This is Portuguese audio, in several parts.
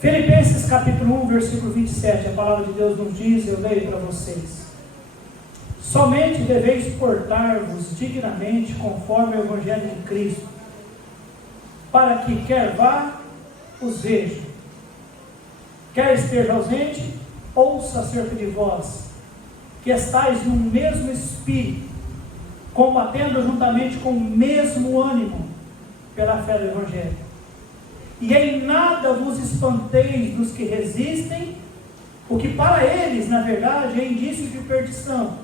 Filipenses capítulo 1, versículo 27, a palavra de Deus nos diz, eu leio para vocês: somente deveis portar-vos dignamente conforme o Evangelho de Cristo, para que quer vá, os veja, quer esteja ausente, ouça acerca de vós, que estáis no mesmo espírito, combatendo juntamente com o mesmo ânimo pela fé do Evangelho. E em nada vos espanteis dos que resistem, o que para eles, na verdade, é indício de perdição,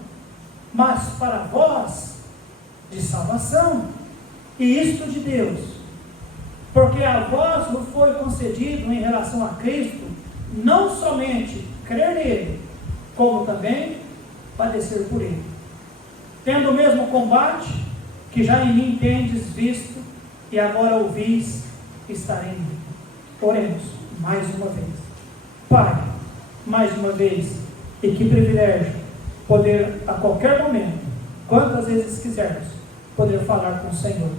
mas para vós, de salvação, e isto de Deus, porque a vós vos foi concedido em relação a Cristo, não somente crer nele, como também padecer por ele, tendo o mesmo combate que já em mim tendes visto, e agora ouvis estar em mim. Oremos mais uma vez. Pai, mais uma vez, e que privilégio poder a qualquer momento, quantas vezes quisermos, poder falar com o Senhor.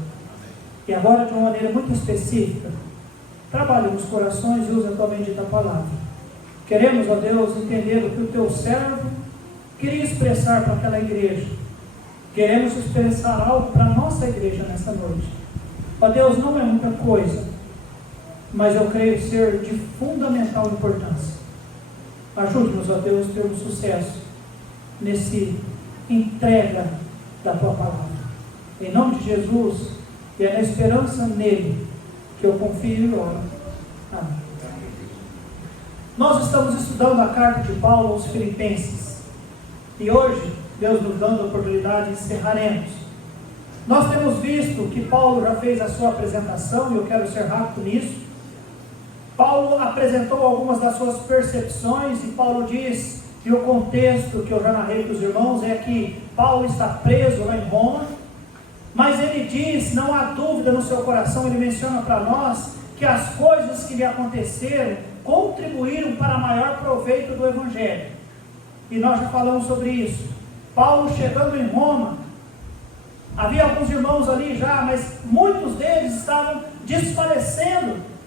E agora, de uma maneira muito específica, trabalhe nos corações e use a tua bendita palavra. Queremos, ó Deus, entender o que o teu servo queria expressar para aquela igreja. Queremos expressar algo para a nossa igreja nesta noite. Ó Deus, não é muita coisa, mas eu creio ser de fundamental importância. Ajude-nos, ó Deus, a termos sucesso nesse entrega da tua palavra. Em nome de Jesus, e é na esperança nele que eu confio e oro. Amém. Nós estamos estudando a carta de Paulo aos Filipenses, e hoje, Deus nos dando a oportunidade, encerraremos. Nós temos visto que Paulo já fez a sua apresentação, e eu quero ser rápido nisso. Paulo apresentou algumas das suas percepções, e Paulo diz que o contexto que eu já narrei para os irmãos é que Paulo está preso lá em Roma, mas ele diz, não há dúvida no seu coração, ele menciona para nós, que as coisas que lhe aconteceram contribuíram para maior proveito do Evangelho. E nós já falamos sobre isso. Paulo chegando em Roma, havia alguns irmãos ali já, mas muitos deles estavam desfalecendo.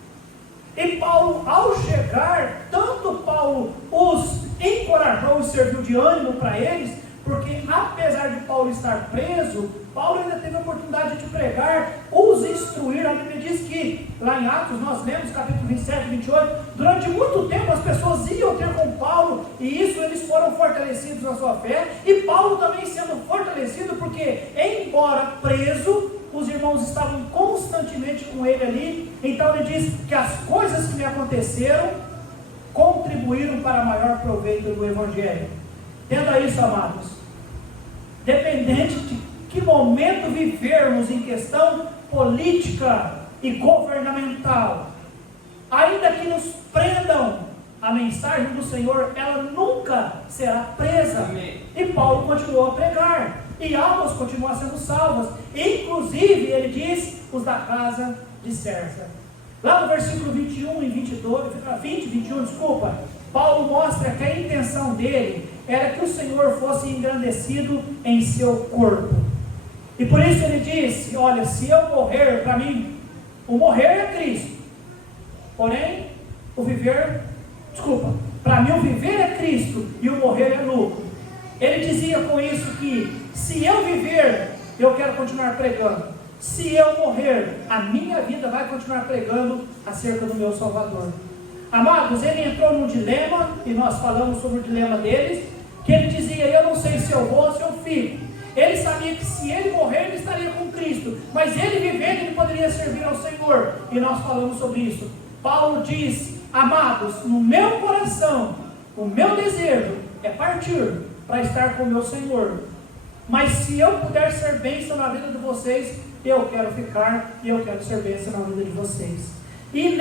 E Paulo, ao chegar, tanto Paulo os encorajou e serviu de ânimo para eles, porque apesar de Paulo estar preso, Paulo ainda teve a oportunidade de pregar, os instruir. A Bíblia diz que, lá em Atos, nós lemos, capítulo 27 e 28, durante muito tempo as pessoas iam ter com Paulo, e isso eles foram fortalecidos na sua fé, e Paulo também sendo fortalecido, porque, embora preso, os irmãos estavam constantemente com ele ali. Então ele diz que as coisas que lhe aconteceram contribuíram para maior proveito do Evangelho. Entenda isso, amados. Dependente de que momento vivermos em questão política e governamental, ainda que nos prendam, a mensagem do Senhor, ela nunca será presa. Amém. E Paulo continuou a pregar, e almas continuam sendo salvas, inclusive, ele diz, os da casa de César. Lá no versículo 21 e 21, Paulo mostra que a intenção dele era que o Senhor fosse engrandecido em seu corpo. E por isso ele disse, olha, se eu morrer, para mim, o morrer é Cristo, porém, para mim o viver é Cristo e o morrer é lucro. Ele dizia com isso que, se eu viver, eu quero continuar pregando. Se eu morrer, a minha vida vai continuar pregando acerca do meu Salvador. Amados, ele entrou num dilema, e nós falamos sobre o dilema deles, que ele dizia, eu não sei se eu vou ou se eu fico. Ele sabia que se ele morrer, ele estaria com Cristo, mas ele vivendo, ele poderia servir ao Senhor, e nós falamos sobre isso. Paulo diz, amados, no meu coração, o meu desejo é partir para estar com o meu Senhor, mas se eu puder ser bênção na vida de vocês, eu quero ficar, e eu quero ser bênção na vida de vocês. E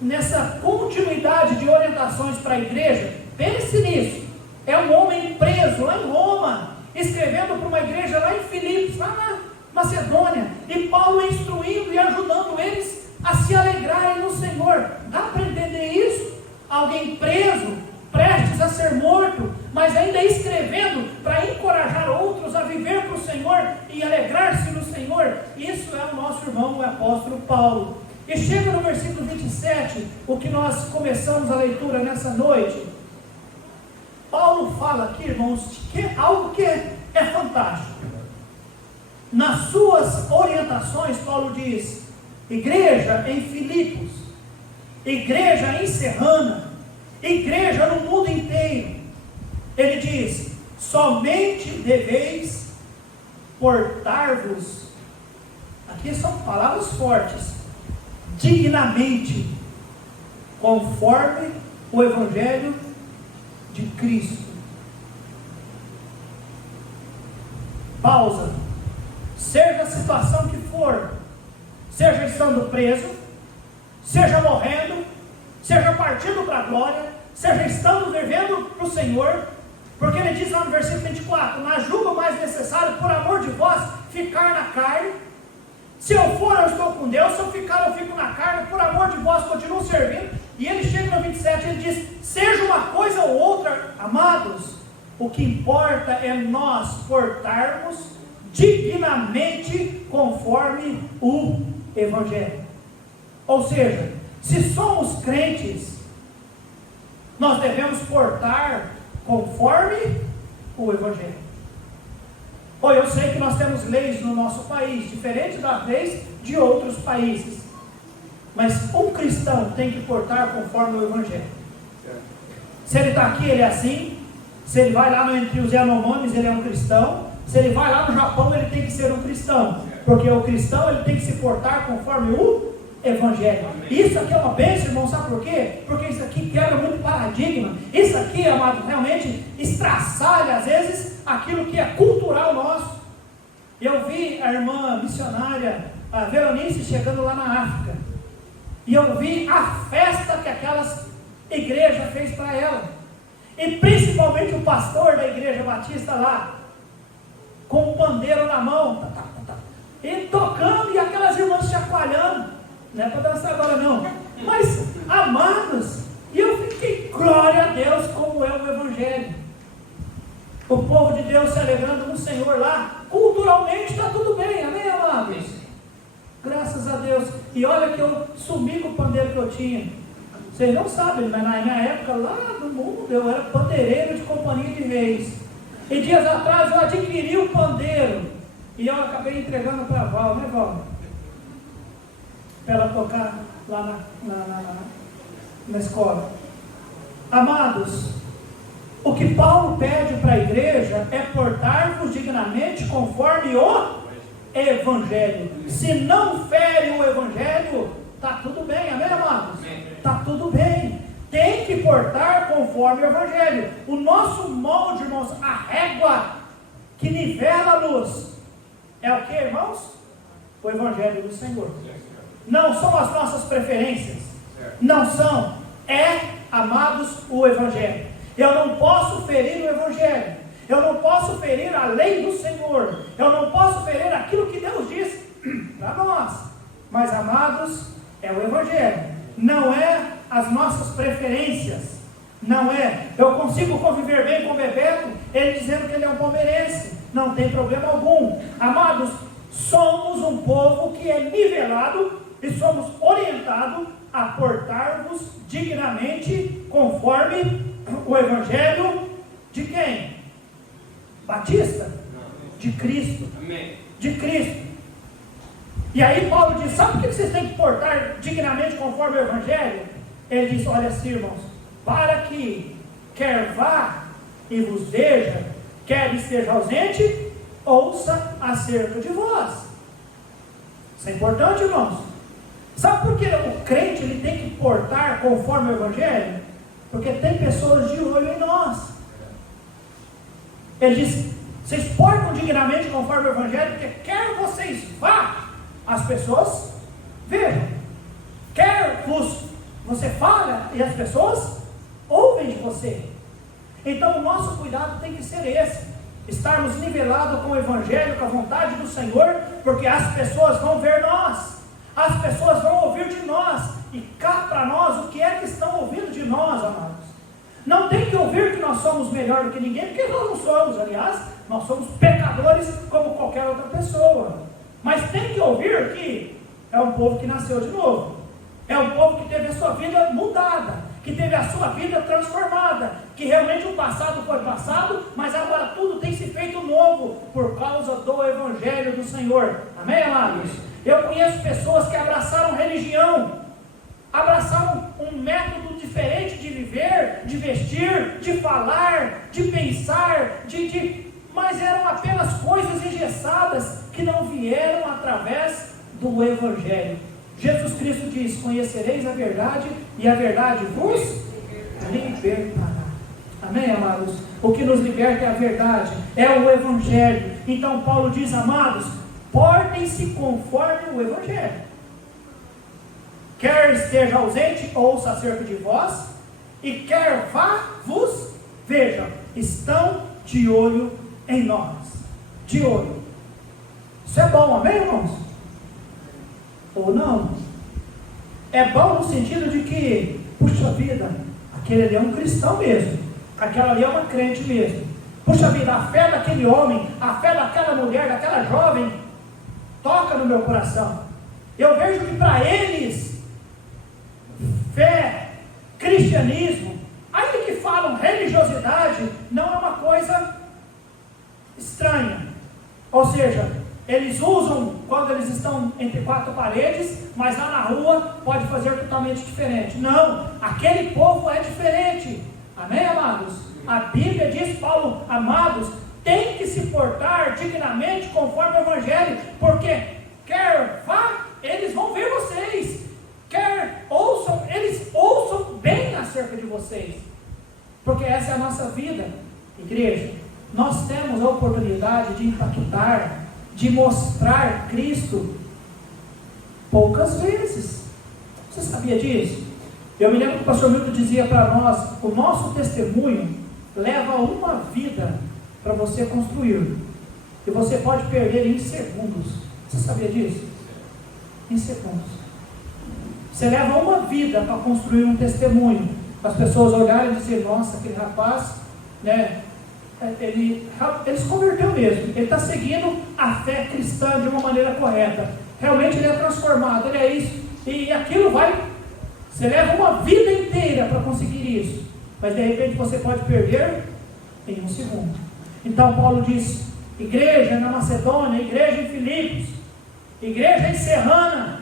nessa continuidade de orientações para a igreja, pense nisso, é um homem preso lá em Roma, escrevendo para uma igreja lá em Filipos, lá na Macedônia, e Paulo instruindo e ajudando eles a se alegrarem no Senhor. Dá para entender isso? Alguém preso, prestes a ser morto, mas ainda escrevendo para encorajar outros a viver para o Senhor e alegrar-se no Senhor. Isso é o nosso irmão, o apóstolo Paulo. E chega no versículo 27, o que nós começamos a leitura nessa noite. Paulo fala aqui, irmãos, que é algo que é fantástico. Nas suas orientações, Paulo diz: igreja em Filipos, igreja em Serrana, igreja no mundo inteiro. Ele diz: somente deveis portar-vos, aqui são palavras fortes, dignamente, conforme o Evangelho de Cristo. Pausa. Seja a situação que for, seja estando preso, seja morrendo, seja partindo para a glória, seja estando vivendo para o Senhor, porque ele diz lá no versículo 24: mas julgo mais necessário, por amor de vós, ficar na carne. Se eu for, eu estou com Deus; se eu ficar, eu fico na carne. Por amor de vós, continuo servindo. E ele chega no 27, ele diz: seja uma coisa ou outra, amados, o que importa é nós portarmos dignamente conforme o Evangelho. Ou seja, se somos crentes, nós devemos portar conforme o Evangelho. Ou eu sei que nós temos leis no nosso país, diferente das leis de outros países, mas um cristão tem que portar conforme o Evangelho. Se ele está aqui, ele é assim. Se ele vai lá entre os Yanomamis, ele é um cristão. Se ele vai lá no Japão, ele tem que ser um cristão, porque o cristão ele tem que se portar conforme o Evangelho. Isso aqui é uma bênção, irmão, sabe por quê? Porque isso aqui quebra muito paradigma. Isso aqui, amado, realmente estraçalha às vezes aquilo que é cultural nosso. Eu vi a irmã missionária, a Veronice, chegando lá na África, e eu vi a festa que aquelas igrejas fez para ela, e principalmente o pastor da igreja batista lá, com um pandeiro na mão, e tocando, e aquelas irmãs chacoalhando. Não é para dançar agora não, mas amados, e eu fiquei, glória a Deus, como é o Evangelho. O povo de Deus se alegrando no Senhor lá, culturalmente está tudo bem, amém, amados? Graças a Deus. E olha que eu sumi com o pandeiro que eu tinha. Vocês não sabem, mas na minha época lá no mundo eu era pandeireiro de companhia de reis. E dias atrás eu adquiri o pandeiro e eu acabei entregando para a Val, né, Val? Para ela tocar lá na escola. Amados, o que Paulo pede para a igreja é portar-vos dignamente conforme o Evangelho. Se não fere o Evangelho, está tudo bem, amém, amados? Está tudo bem. Tem que portar conforme o Evangelho. O nosso molde, irmãos, a régua que nivela a luz, é o que, irmãos? O Evangelho do Senhor. Não são as nossas preferências. Não são. É, amados, o Evangelho. Eu não posso ferir o Evangelho. Eu não posso ferir a lei do Senhor. Eu não posso ferir aquilo que Deus disse para nós. Mas, amados, é o Evangelho. Não é as nossas preferências. Não é. Eu consigo conviver bem com o Bebeto, ele dizendo que ele é um palmeirense. Não tem problema algum. Amados, somos um povo que é nivelado e somos orientados a portar-vos dignamente conforme o Evangelho de quem? Batista? De Cristo. De Cristo. E aí Paulo diz: sabe por que vocês têm que portar dignamente conforme o Evangelho? Ele diz: olha assim, irmãos, para que quer vá e vos veja, quer esteja ausente, ouça acerca de vós. Isso é importante, irmãos. Sabe por que o crente ele tem que portar conforme o Evangelho? Porque tem pessoas de olho em nós. Ele diz: vocês portam dignamente conforme o Evangelho, porque quer vocês vá, as pessoas vejam. Quer você fala e as pessoas ouvem de você. Então o nosso cuidado tem que ser esse: estarmos nivelados com o Evangelho, com a vontade do Senhor, porque as pessoas vão ver nós, as pessoas vão ouvir de nós, e cá para nós o que é que estão ouvindo de nós, amados. Não tem que ouvir que nós somos melhor do que ninguém, porque nós não somos. Aliás, nós somos pecadores como qualquer outra pessoa. Mas tem que ouvir que é um povo que nasceu de novo. É um povo que teve a sua vida mudada, que teve a sua vida transformada, que realmente o passado foi passado, mas agora tudo tem se feito novo, por causa do Evangelho do Senhor. Amém, amados? Eu conheço pessoas que abraçaram religião, abraçaram um método diferente de viver, de vestir, de falar, de pensar, mas eram apenas coisas engessadas, que não vieram através do Evangelho. Jesus Cristo diz: conhecereis a verdade, e a verdade vos libertará. Amém, amados? O que nos liberta é a verdade, é o Evangelho. Então Paulo diz: amados, portem-se conforme o Evangelho. Quer esteja ausente, ouça acerca de vós, e quer vá, vos veja. Estão de olho em nós. De olho. Isso é bom, amém, irmãos? Ou não? É bom no sentido de que, puxa vida, aquele ali é um cristão mesmo, aquela ali é uma crente mesmo. Puxa vida, a fé daquele homem, a fé daquela mulher, daquela jovem, toca no meu coração. Eu vejo que para eles, fé, cristianismo, ainda que falam religiosidade, não é uma coisa estranha. Ou seja, eles usam quando eles estão entre quatro paredes, mas lá na rua pode fazer totalmente diferente. Não, aquele povo é diferente. Amém, amados? A Bíblia diz, Paulo, amados, tem que se portar dignamente conforme o Evangelho, porque quer vá, eles vão ver vocês, quer ouçam, eles ouçam bem acerca de vocês, porque essa é a nossa vida, igreja. Nós temos a oportunidade de impactar, de mostrar Cristo poucas vezes. Você sabia disso? Eu me lembro que o pastor Milton dizia para nós: o nosso testemunho leva uma vida para você construir, e você pode perder em segundos. Você sabia disso? Em segundos. Você leva uma vida para construir um testemunho, as pessoas olharem e dizer: nossa, aquele rapaz, né, ele se converteu mesmo, ele está seguindo a fé cristã de uma maneira correta, realmente ele é transformado, ele é isso, e aquilo vai, você leva uma vida inteira para conseguir isso, mas de repente você pode perder em um segundo. Então Paulo diz: igreja na Macedônia, igreja em Filipos, igreja em Serrana,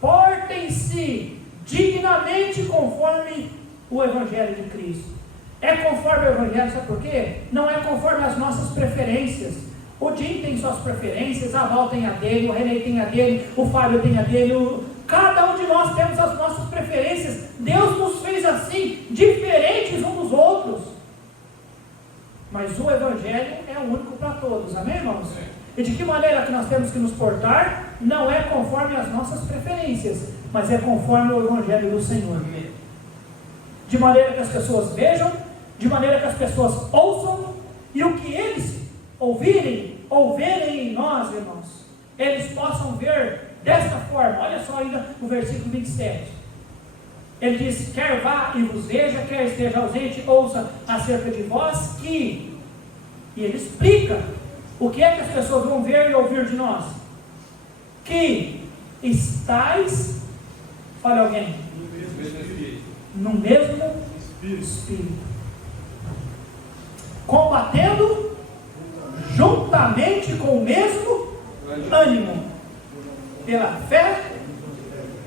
portem-se dignamente conforme o Evangelho de Cristo. É conforme o Evangelho, sabe por quê? Não é conforme as nossas preferências. O Jim tem suas preferências, a Val tem a dele, o René tem a dele, o Fábio tem a dele, cada um de nós temos as nossas preferências. Deus nos fez assim, diferentes uns dos outros. Mas o Evangelho é único para todos, amém, irmãos? E de que maneira que nós temos que nos portar? Não é conforme as nossas preferências, mas é conforme o Evangelho do Senhor. De maneira que as pessoas vejam, de maneira que as pessoas ouçam, e o que eles ouvirem ou verem em nós, irmãos, eles possam ver desta forma. Olha só ainda o versículo 27. Ele diz: quer vá e vos veja, quer esteja ausente, ouça acerca de vós, que... E ele explica o que é que as pessoas vão ver e ouvir de nós. Que estáis, olha alguém, no mesmo Espírito, combatendo juntamente com o mesmo ânimo, pela fé.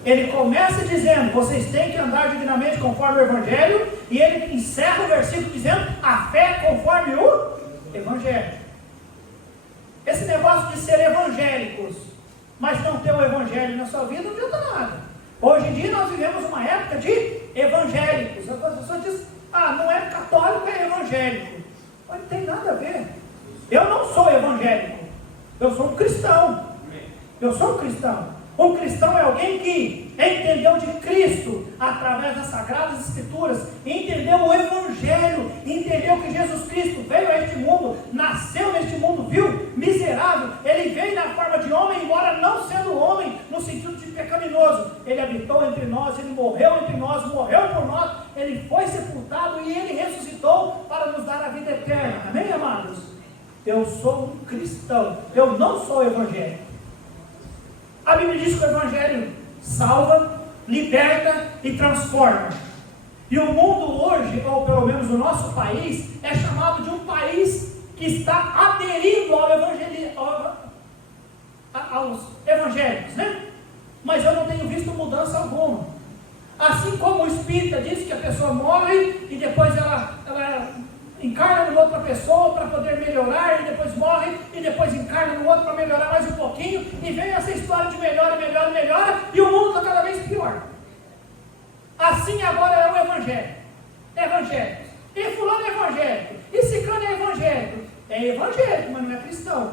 Ele começa dizendo: vocês têm que andar dignamente conforme o Evangelho, e ele encerra o versículo dizendo: a fé conforme o Evangelho. Esse negócio de ser evangélicos, mas não ter o Evangelho na sua vida, não adianta nada. Hoje em dia nós vivemos uma época de evangélicos. As pessoas dizem: ah, não é católico, é evangélico. Mas não tem nada a ver. Eu não sou evangélico, eu sou um cristão. Eu sou um cristão. Um cristão é alguém que entendeu de Cristo através das Sagradas Escrituras, entendeu o Evangelho, entendeu que Jesus Cristo veio a este mundo, nasceu neste mundo, viu, miserável, ele veio na forma de homem, embora não sendo homem, no sentido de pecaminoso, ele habitou entre nós, ele morreu entre nós, morreu por nós, ele foi sepultado e ele ressuscitou para nos dar a vida eterna. Amém, amados? Eu sou um cristão, eu não sou evangélico. A Bíblia diz que o Evangelho salva, liberta e transforma. E o mundo hoje, ou pelo menos o nosso país, é chamado de um país que está aderindo aos evangélicos, né? Mas eu não tenho visto mudança alguma. Assim como o Espírita diz que a pessoa morre e depois ela encarna em outra pessoa para poder melhorar, e depois morre e depois encarna no outro para melhorar mais um pouquinho, e vem essa história de melhora, e o mundo está cada vez pior. Assim agora é o Evangelho. Evangélicos. E fulano é evangélico. E ciclano é evangélico. É evangélico, mas não é cristão.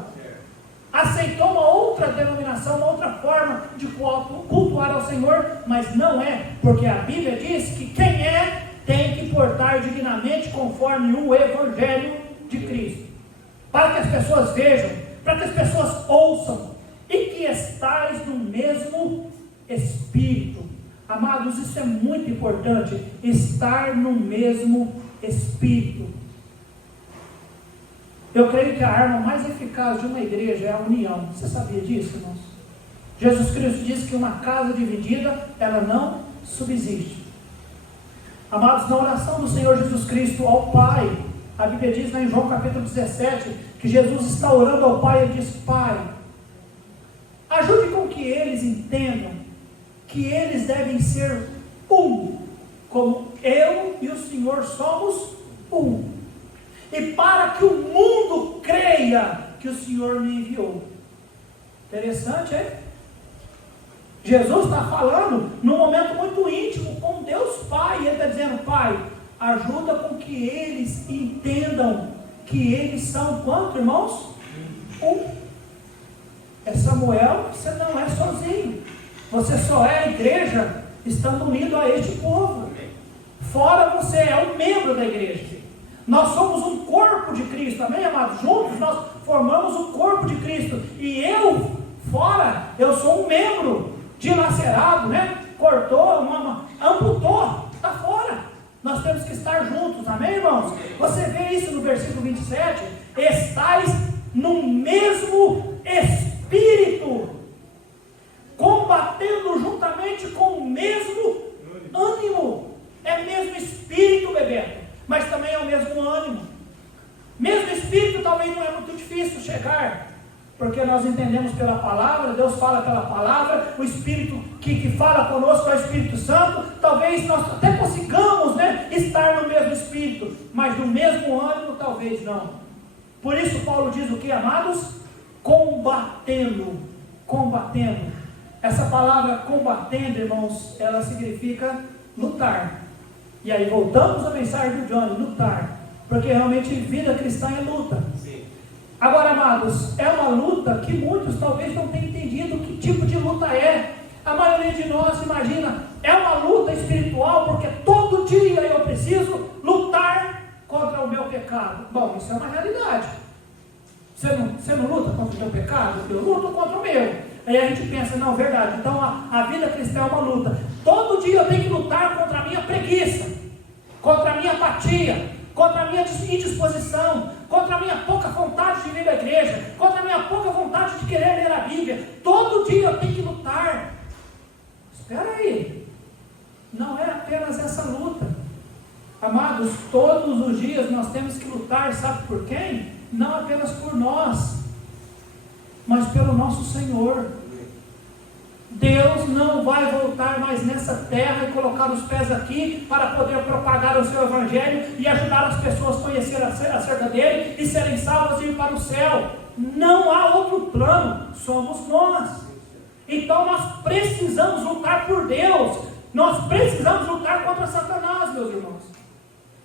Aceitou uma outra denominação, uma outra forma de cultuar ao Senhor, mas não é, porque a Bíblia diz que quem é tem que portar dignamente conforme o Evangelho de Cristo, para que as pessoas vejam, para que as pessoas ouçam, e que estais no mesmo Espírito. Amados, isso é muito importante, estar no mesmo Espírito. Eu creio que a arma mais eficaz de uma igreja é a união. Você sabia disso, irmãos? Jesus Cristo disse que uma casa dividida, ela não subsiste. Amados, na oração do Senhor Jesus Cristo ao Pai, a Bíblia diz em João capítulo 17, que Jesus está orando ao Pai e diz: Pai, ajude com que eles entendam que eles devem ser um, como eu e o Senhor somos um. E para que o mundo creia que o Senhor me enviou. Interessante, é? Jesus está falando num momento muito íntimo com Deus Pai. Ele está dizendo: Pai, ajuda com que eles entendam que eles são quanto, irmãos? Um. É Samuel, você não é sozinho. Você só é a igreja estando unido a este povo. Fora você é um membro da igreja. Nós somos um corpo de Cristo, amém, amados? Juntos nós formamos o corpo de Cristo. E eu, fora, eu sou um membro dilacerado, né? Cortou, amputou, está fora. Nós temos que estar juntos, amém, irmãos? Você vê isso no versículo 27, estais no mesmo Espírito, combatendo juntamente com o mesmo ânimo. É mesmo Espírito, Bebeto, mas também é o mesmo ânimo. Mesmo Espírito também não é muito difícil chegar, porque nós entendemos pela palavra, Deus fala pela palavra, o Espírito que fala conosco é o Espírito Santo. Talvez nós até consigamos, né, estar no mesmo Espírito, mas no mesmo ânimo talvez não. Por isso Paulo diz o que, amados? Combatendo. Essa palavra combatendo, irmãos, ela significa lutar. E aí voltamos à mensagem do Johnny, lutar, porque realmente vida cristã é luta. Sim. Agora, amados, é uma luta que muitos talvez não tenham entendido que tipo de luta é. A maioria de nós imagina, é uma luta espiritual, porque todo dia eu preciso lutar contra o meu pecado. Bom, isso é uma realidade. Você não luta contra o teu pecado? Eu luto contra o meu. Aí a gente pensa, não, verdade, então a vida cristã é uma luta. Todo dia eu tenho que lutar contra a minha preguiça, contra a minha apatia, contra a minha indisposição, contra a minha pouca vontade de vir à igreja, contra a minha pouca vontade de querer ler a Bíblia. Todo dia eu tenho que lutar. Espera aí, não é apenas essa luta. Amados, todos os dias nós temos que lutar, sabe por quem? Não apenas por nós, mas pelo nosso Senhor. Deus não vai voltar mais nessa terra e colocar os pés aqui para poder propagar o seu Evangelho e ajudar as pessoas a conhecer acerca dele e serem salvas e ir para o céu. Não há outro plano, somos nós. Então nós precisamos lutar por Deus, nós precisamos lutar contra Satanás, meus irmãos.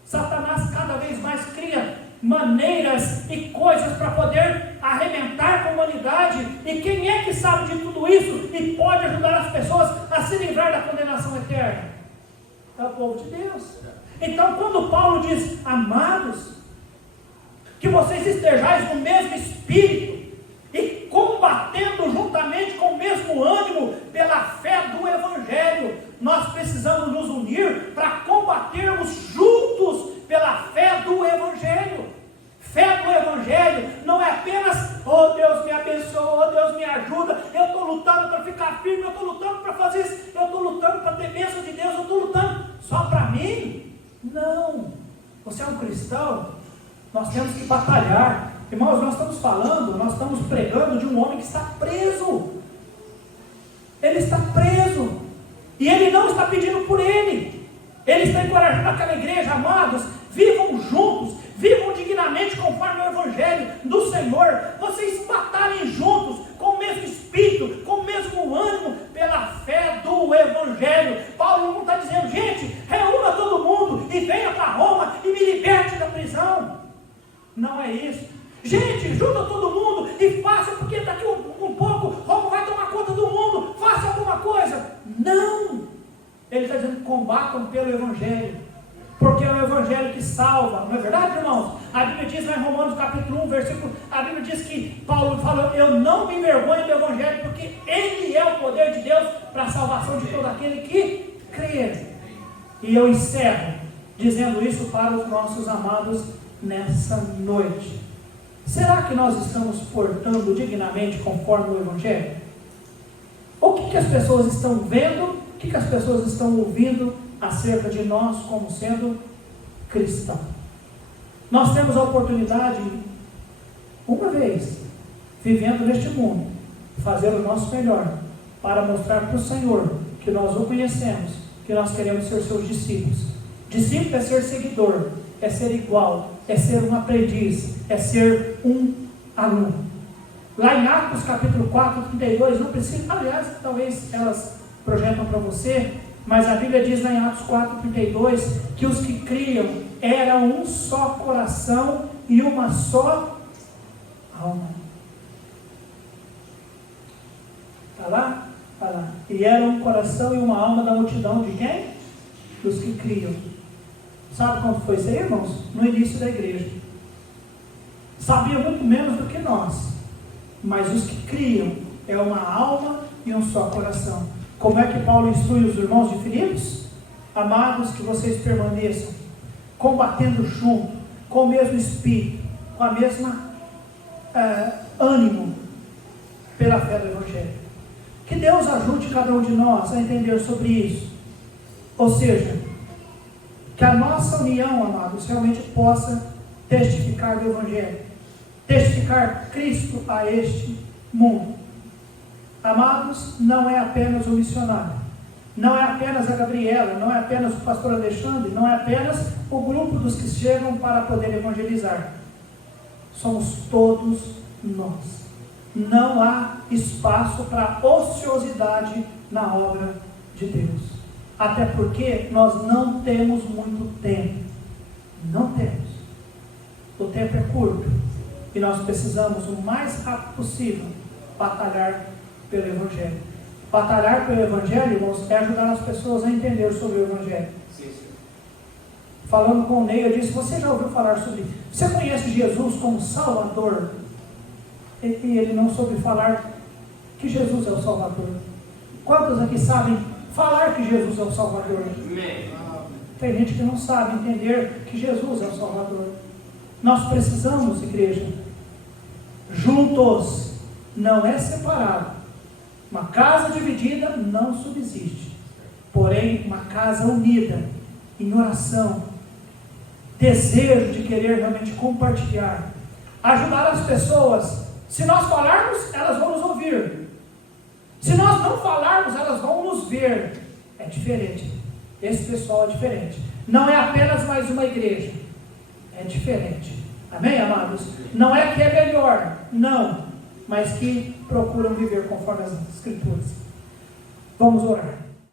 Satanás cada vez mais cria maneiras e coisas para poder arrebentar com a humanidade. E quem é que sabe de tudo isso e pode ajudar as pessoas a se livrar da condenação eterna? É o povo de Deus. Então quando Paulo diz, amados, que vocês estejais no mesmo Espírito e combatendo juntamente com o mesmo ânimo pela fé do Evangelho, nós precisamos nos unir para combatermos juntos pela fé do Evangelho. Fé do Evangelho não é apenas, oh Deus me abençoa, oh Deus me ajuda, eu estou lutando para ficar Você é um cristão? Nós temos que batalhar. Irmãos, nós estamos pregando de um homem que está preso. Ele está preso. E ele não está pedindo por ele. Ele está encorajando aquela igreja, amados, vivam juntos, vivam dignamente conforme o Evangelho do Senhor. Vocês batalhem juntos, com o mesmo espírito, com o mesmo ânimo, pela fé do Evangelho. Paulo não está dizendo, gente, reúna todo mundo e venha para Roma e me liberte da prisão. Não é isso. Gente, junta todo mundo e faça, porque daqui um pouco Roma vai tomar conta do mundo. Faça alguma coisa. Não. Ele está dizendo, combatam pelo Evangelho. Porque é o Evangelho que salva. Não é verdade, irmãos? A Bíblia diz lá em Romanos capítulo 1, versículo, a Bíblia diz que Paulo falou, eu não me envergonho do Evangelho, porque ele é o poder de Deus para a salvação de todo aquele que crê. E eu encerro dizendo isso para os nossos amados nessa noite. Será que nós estamos portando dignamente conforme o Evangelho? O que as pessoas estão vendo? O que as pessoas estão ouvindo acerca de nós como sendo cristãos? Nós temos a oportunidade, uma vez, vivendo neste mundo, fazer o nosso melhor para mostrar para o Senhor que nós o conhecemos, que nós queremos ser seus discípulos. Discípulo é ser seguidor, é ser igual, é ser um aprendiz, é ser um aluno. Lá em Atos capítulo 4, 32, não precisa, aliás, talvez elas projetam para você, mas a Bíblia diz lá em Atos 4, 32, que os que criam eram um só coração e uma só alma. Está lá? Está lá. E era um coração e uma alma da multidão de quem? Dos que criam. Sabe como foi isso aí, irmãos? No início da igreja. Sabia muito menos do que nós. Mas os que criam é uma alma e um só coração. Como é que Paulo instrui os irmãos de Filipos? Amados, que vocês permaneçam combatendo junto, com o mesmo espírito, com a mesma ânimo pela fé do Evangelho. Que Deus ajude cada um de nós a entender sobre isso. Ou seja, que a nossa união, amados, realmente possa testificar do Evangelho, testificar Cristo a este mundo. Amados, não é apenas o missionário, não é apenas a Gabriela, não é apenas o pastor Alexandre, não é apenas o grupo dos que chegam para poder evangelizar. Somos todos nós. Não há espaço para ociosidade na obra de Deus. Até porque nós não temos muito tempo. Não temos. O tempo é curto. E nós precisamos, o mais rápido possível, batalhar pelo Evangelho. Batalhar pelo Evangelho, irmãos, é ajudar as pessoas a entender sobre o Evangelho. Sim. Falando com o Ney, eu disse, você já ouviu falar sobre isso? Você conhece Jesus como Salvador? E ele não soube falar que Jesus é o Salvador. Quantos aqui sabem falar que Jesus é o Salvador? Tem gente que não sabe entender que Jesus é o Salvador. Nós precisamos, igreja, juntos, não é separado. Uma casa dividida não subsiste. Porém, uma casa unida, em oração, desejo de querer realmente compartilhar, ajudar as pessoas. Se nós falarmos, elas vão nos ouvir. Se nós não falarmos, elas vão nos ver. É diferente. Esse pessoal é diferente. Não é apenas mais uma igreja. É diferente. Amém, amados? Não é que é melhor. Não. Mas que procuram viver conforme as Escrituras. Vamos orar.